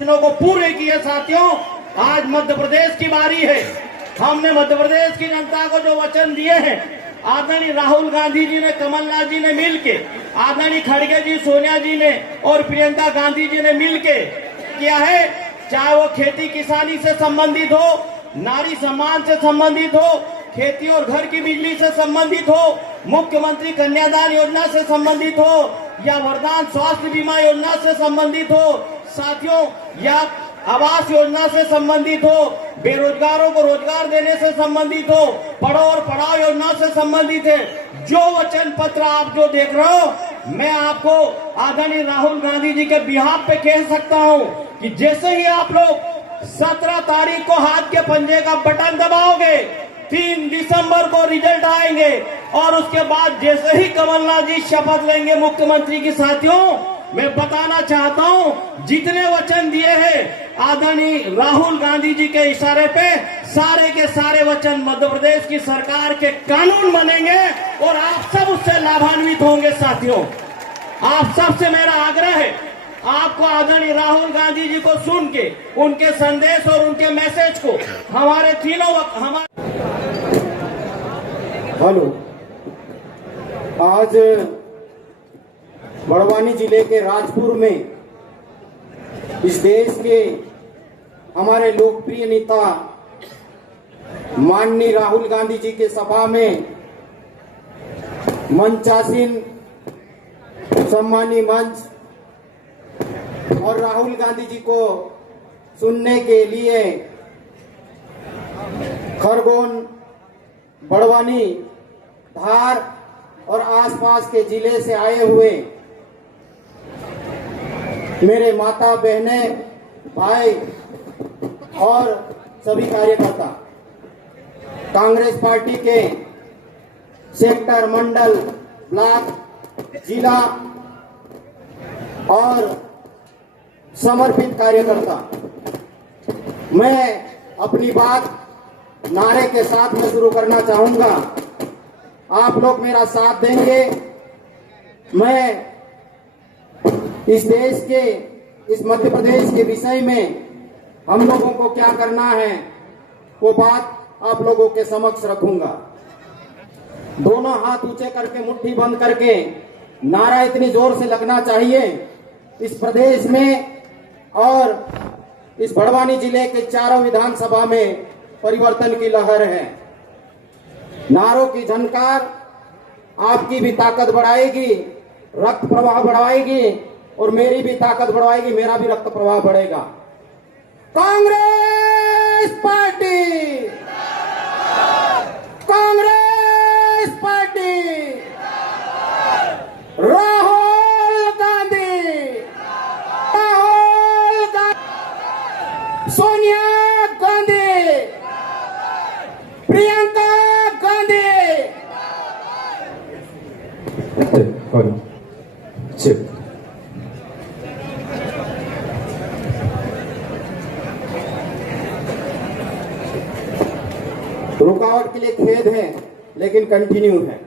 वचनों को पूरे किए साथियों। आज मध्य प्रदेश की बारी है। हमने मध्य प्रदेश की जनता को जो वचन दिए हैं, आदरणीय राहुल गांधी जी ने, कमलनाथ जी ने मिलके, आदरणीय खड़गे जी, सोनिया जी ने और प्रियंका गांधी जी ने मिलके किया है। चाहे वो खेती किसानी से संबंधित हो, नारी सम्मान से संबंधित हो, खेती और घर की बिजली से संबंधित हो, मुख्यमंत्री कन्यादान योजना से संबंधित हो, या वरदान स्वास्थ्य बीमा योजना से संबंधित हो साथियों, या आवास योजना से संबंधित हो, बेरोजगारों को रोजगार देने से संबंधित हो, पढ़ो और पढ़ाओ योजना से संबंधित है। जो वचन पत्र आप जो देख रहे हो, मैं आपको आदरणीय राहुल गांधी जी के बिहाफ पे कह सकता हूं कि जैसे ही आप लोग 17 तारीख को हाथ के पंजे का बटन दबाओगे, 3 दिसंबर को रिजल्ट आएंगे और उसके बाद जैसे ही कमलनाथ जी शपथ लेंगे मुख्यमंत्री की साथियों, मैं बताना चाहता हूं, जितने वचन दिए हैं आदरणीय राहुल गांधी जी के इशारे पे, सारे के सारे वचन मध्य प्रदेश की सरकार के कानून बनेंगे और आप सब उससे लाभान्वित होंगे साथियों। आप सबसे मेरा आग्रह है, आपको आदरणीय राहुल गांधी जी को सुन के, उनके संदेश और उनके मैसेज को हमारे तीनों हेलो, आज बड़वानी जिले के राजपुर में इस देश के हमारे लोकप्रिय नेता माननीय राहुल गांधी जी के सभा में मंचासीन सम्मानी मंच और राहुल गांधी जी को सुनने के लिए खरगोन, बड़वानी, धार और आसपास के जिले से आए हुए मेरे माता, बहने, भाई और सभी कार्यकर्ता, कांग्रेस पार्टी के सेक्टर, मंडल, ब्लॉक, जिला और समर्पित कार्यकर्ता, मैं अपनी बात नारे के साथ में शुरू करना चाहूंगा। आप लोग मेरा साथ देंगे। मैं इस देश के, इस मध्य प्रदेश के विषय में हम लोगों को क्या करना है वो बात आप लोगों के समक्ष रखूंगा। दोनों हाथ ऊंचे करके, मुट्ठी बंद करके नारा इतनी जोर से लगना चाहिए इस प्रदेश में और इस बड़वानी जिले के चारों विधानसभा में परिवर्तन की लहर है। नारों की झनकार आपकी भी ताकत बढ़ाएगी, रक्त प्रवाह बढ़ाएगी और मेरी भी ताकत बढ़ाएगी, मेरा भी रक्त प्रवाह बढ़ेगा। Congress party, Congress party, Rahul Gandhi, Rahul Gandhi, Sonia Gandhi, Priyanka Gandhi. रुकावट के लिए खेद है लेकिन कंटिन्यू है।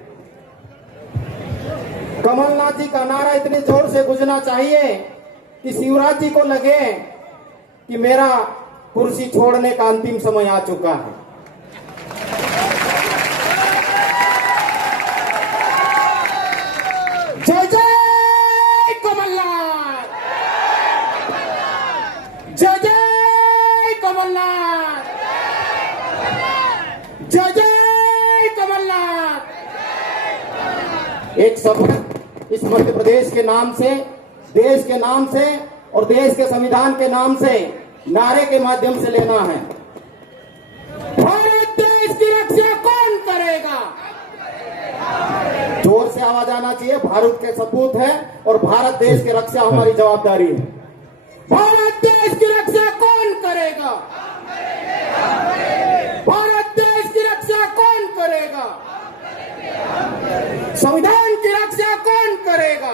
कमलनाथ जी का नारा इतने जोर से गुजना चाहिए कि शिवराज जी को लगे कि मेरा कुर्सी छोड़ने का अंतिम समय आ चुका है। जय जय कमलनाथ, जय जय कमलनाथ, जय जय कमलनाथ। एक शपथ इस मध्य प्रदेश के नाम से, देश के नाम से और देश के संविधान के नाम से नारे के माध्यम से लेना है। भारत देश की रक्षा कौन करेगा? जोर से आवाज आना चाहिए। भारत के सपूत है और भारत देश की रक्षा हमारी जवाबदारी है। भारत देश की रक्षा कौन करेगा? भारत देश की रक्षा कौन करेगा? संविधान की रक्षा कौन करेगा?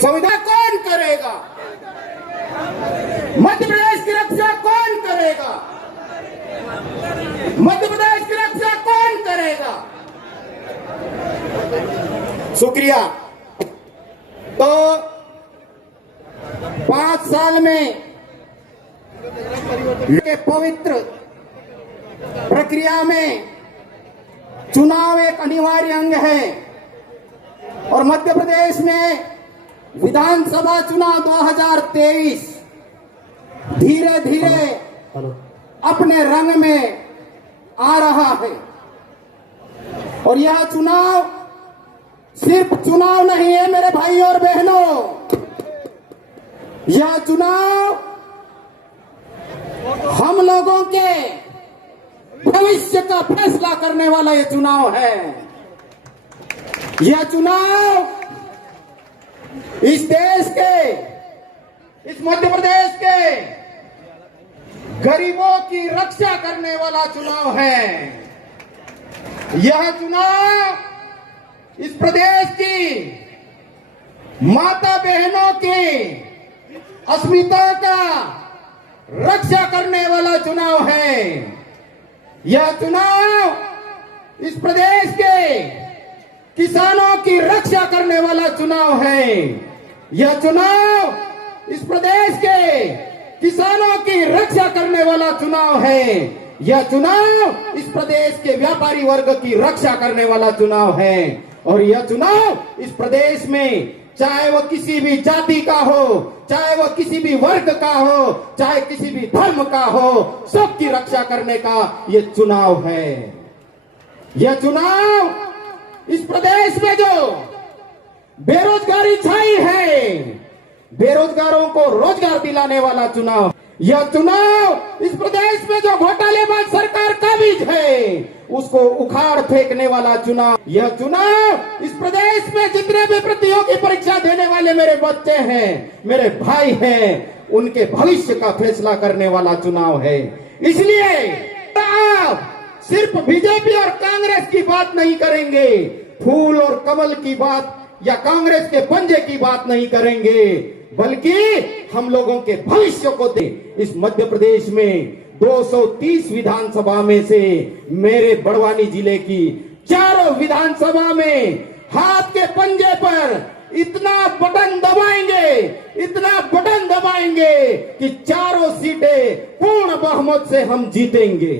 संविधान कौन करेगा? मध्य प्रदेश की रक्षा कौन करेगा? मध्य प्रदेश की रक्षा कौन करेगा? शुक्रिया। तो 5 साल में ये पवित्र प्रक्रिया में चुनाव एक अनिवार्य अंग है और मध्य प्रदेश में विधानसभा चुनाव 2023 धीरे धीरे अपने रंग में आ रहा है और यह चुनाव सिर्फ चुनाव नहीं है मेरे भाई और बहनों, यह चुनाव हम लोगों के भविष्य का फैसला करने वाला यह चुनाव है। यह चुनाव इस देश के, इस मध्य प्रदेश के गरीबों की रक्षा करने वाला चुनाव है। यह चुनाव इस प्रदेश की माता बहनों की अस्मिता का रक्षा करने वाला चुनाव है। यह चुनाव इस प्रदेश के किसानों की रक्षा करने वाला चुनाव है। यह चुनाव इस प्रदेश के किसानों की रक्षा करने वाला चुनाव है। यह चुनाव इस प्रदेश के व्यापारी वर्ग की रक्षा करने वाला चुनाव है। और यह चुनाव इस प्रदेश में चाहे वह किसी भी जाति का हो, चाहे वह किसी भी वर्ग का हो, चाहे किसी भी धर्म का हो, सबकी रक्षा करने का यह चुनाव है। यह चुनाव इस प्रदेश में जो बेरोजगारी छाई है, बेरोजगारों को रोजगार दिलाने वाला चुनाव। यह चुनाव इस प्रदेश में जो घोटालेबाज सरकार काबिज है उसको उखाड़ फेंकने वाला चुनाव। यह चुनाव इस प्रदेश में जितने भी प्रतियोगी परीक्षा देने वाले मेरे बच्चे हैं, मेरे भाई हैं, उनके भविष्य का फैसला करने वाला चुनाव है। इसलिए आप सिर्फ बीजेपी और कांग्रेस की बात नहीं करेंगे, फूल और कमल की बात या कांग्रेस के पंजे की बात नहीं करेंगे, बल्कि हम लोगों के भविष्य को दे। इस मध्य प्रदेश में 230 विधानसभा में से मेरे बड़वानी जिले की चारों विधानसभा में हाथ के पंजे पर इतना बटन दबाएंगे, इतना बटन दबाएंगे कि चारों सीटें पूर्ण बहुमत से हम जीतेंगे।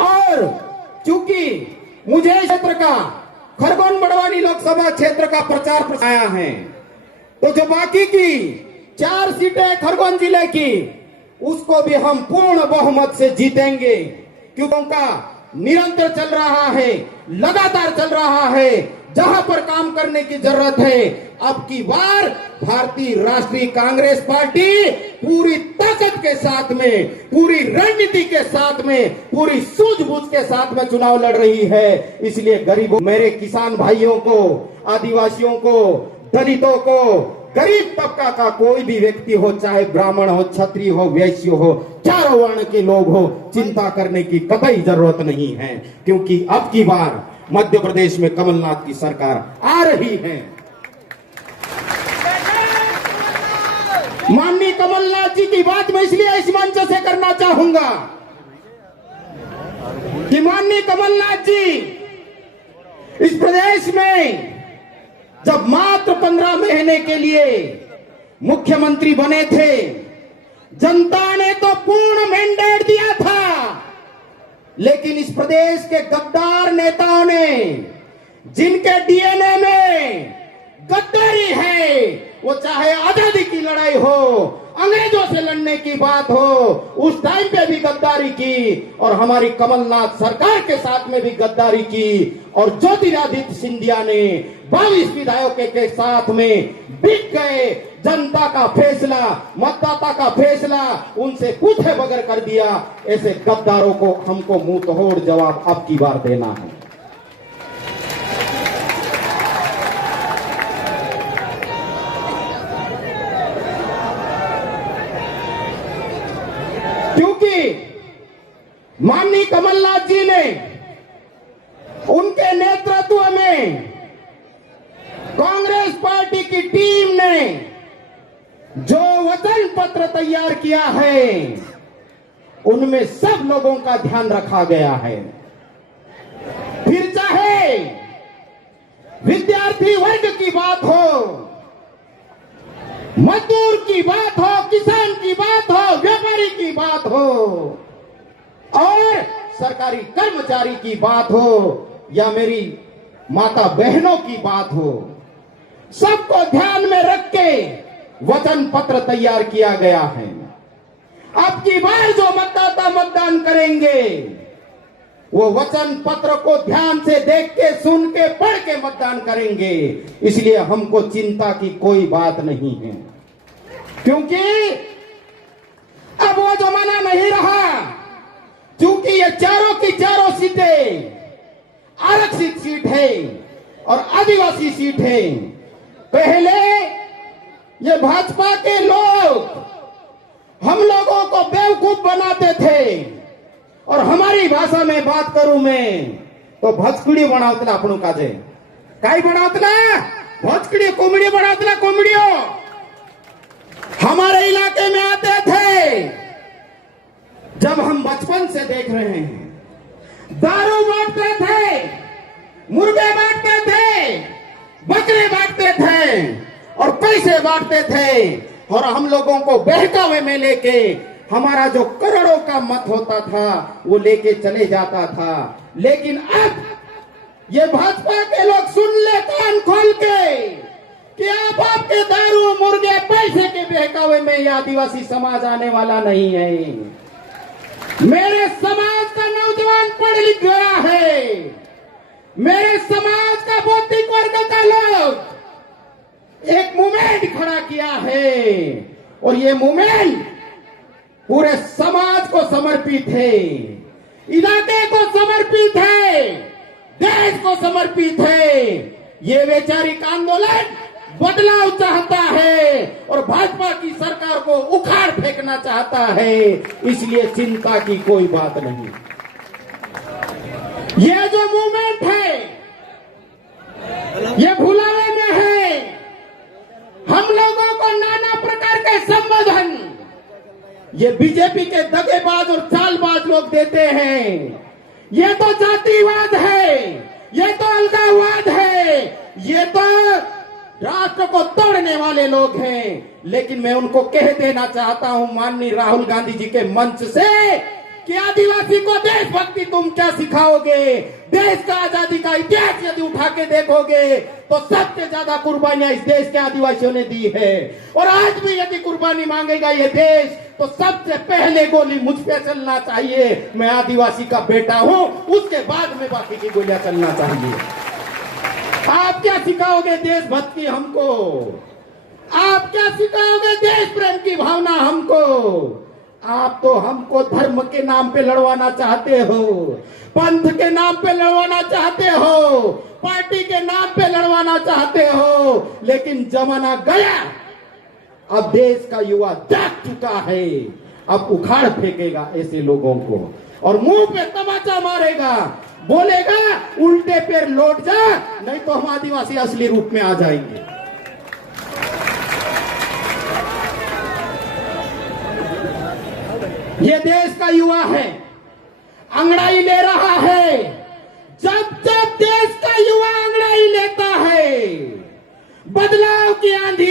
और चूंकि मुझे क्षेत्र का खरगोन बड़वानी लोकसभा क्षेत्र का प्रचार आया है, तो जो बाकी की 4 सीटें खरगोन जिले की उसको भी हम पूर्ण बहुमत से जीतेंगे, क्योंकि उनका निरंतर चल रहा है, लगातार चल रहा है। जहां पर काम करने की जरूरत है, अब की बार भारतीय राष्ट्रीय कांग्रेस पार्टी पूरी ताकत के साथ में, पूरी रणनीति के साथ में, पूरी सूझबूझ के साथ में चुनाव लड़ रही है। इसलिए गरीबों, मेरे किसान भाइयों को, आदिवासियों को, दलितों को, गरीब तबका का कोई भी व्यक्ति हो, चाहे ब्राह्मण हो, क्षत्रिय हो, वैश्य हो, चारों वर्ण के लोग हो, चिंता करने की कतई जरूरत नहीं है, क्योंकि अब की बार मध्य प्रदेश में कमलनाथ की सरकार आ रही है। माननीय कमलनाथ जी की बात मैं इसलिए इस मंच से करना चाहूंगा कि माननीय कमलनाथ जी इस प्रदेश में जब मात्र 15 महीने के लिए मुख्यमंत्री बने थे, जनता ने तो पूर्ण मैंडेट दिया था, लेकिन इस प्रदेश के गद्दार नेताओं ने, जिनके डीएनए में गद्दारी है, वो चाहे आजादी की लड़ाई हो, अंग्रेजों से लड़ने की बात हो, उस टाइम पे भी गद्दारी की और हमारी कमलनाथ सरकार के साथ में भी गद्दारी की। और ज्योतिरादित्य सिंधिया ने 22 विधायकों के साथ में बिक गए। जनता का फैसला, मतदाता का फैसला उनसे पूछे बगैर कर दिया। ऐसे गद्दारों को हमको मुंह तोड़ जवाब अब की बार देना है। क्योंकि माननीय कमलनाथ जी ने, उनके नेतृत्व में कांग्रेस पार्टी की टीम ने जो वचन पत्र तैयार किया है, उनमें सब लोगों का ध्यान रखा गया है। फिर चाहे विद्यार्थी वर्ग की बात हो, मजदूर की बात हो, किसान की बात हो, व्यापारी की बात हो और सरकारी कर्मचारी की बात हो या मेरी माता बहनों की बात हो, सबको ध्यान में रख के वचन पत्र तैयार किया गया है। अब की बार जो मतदाता मतदान करेंगे वो वचन पत्र को ध्यान से देख के, सुन के, पढ़ के मतदान करेंगे। इसलिए हमको चिंता की कोई बात नहीं है, क्योंकि अब वो जमाना नहीं रहा। क्योंकि ये चारों की चारों सीटें आरक्षित सीट है और आदिवासी सीट है। पहले ये भाजपा के लोग हम लोगों को बेवकूफ बनाते थे और हमारी भाषा में बात करूं मैं तो भचकड़ी बनावतला अपनों काजे काई बनावतला भचकड़ी कोमड़ी बनावतला कोमड़ियों हमारे इलाके में आते थे। जब हम बचपन से देख रहे हैं, दारू बांटते थे, मुर्गे बांटते थे, बकरे बांटते थे और पैसे बांटते थे और हम लोगों को बहकावे में लेके हमारा जो करोड़ों का मत होता था वो लेके चले जाता था। लेकिन अब ये भाजपा के लोग सुन ले कान खोल के कि आप आपके दारू मुर्गे पैसे के बहकावे में ये आदिवासी समाज आने वाला नहीं है। मेरे समाज का नौजवान पढ़ लिख गया है, मेरे समाज का बौद्धिक वर्ग का लोग एक मूवमेंट खड़ा किया है और ये मूवमेंट पूरे समाज को समर्पित है, इलाके को समर्पित है, देश को समर्पित है। ये वैचारिक आंदोलन बदलाव चाहता है और भाजपा की सरकार को उखाड़ फेंकना चाहता है। इसलिए चिंता की कोई बात नहीं। ये जो मूवमेंट है ये भुलावे में है। हम लोगों को नाना प्रकार के संबोधन ये बीजेपी के दगेबाज और चालबाज लोग देते हैं। ये तो जातिवाद है, ये तो अलगाववाद है, ये तो राष्ट्र को तोड़ने वाले लोग हैं। लेकिन मैं उनको कह देना चाहता हूं माननीय राहुल गांधी जी के मंच से कि आदिवासी को देशभक्ति तुम क्या सिखाओगे। देश का आजादी का इतिहास यदि उठा के देखोगे तो सबसे ज्यादा कुर्बानियां इस देश के आदिवासियों ने दी है और आज भी यदि कुर्बानी मांगेगा ये देश तो सबसे पहले गोली मुझ पे चलना चाहिए। मैं आदिवासी का बेटा हूं, उसके बाद में बाकी की गोलियां चलना चाहिए। आप क्या सिखाओगे देशभक्ति हमको? आप क्या सिखाओगे देश प्रेम की भावना हमको? आप तो हमको धर्म के नाम पे लड़वाना चाहते हो, पंथ के नाम पे लड़वाना चाहते हो, पार्टी के नाम पे लड़वाना चाहते हो। लेकिन जमाना गया, अब देश का युवा जाग चुका है। अब उखाड़ फेंकेगा ऐसे लोगों को और मुंह पे तमाचा मारेगा, बोलेगा उल्टे पैर लौट जा, नहीं तो हम आदिवासी असली रूप में आ जाएंगे। ये देश का युवा है, अंगड़ाई ले रहा है। जब जब देश का युवा अंगड़ाई लेता है, बदलाव की आंधी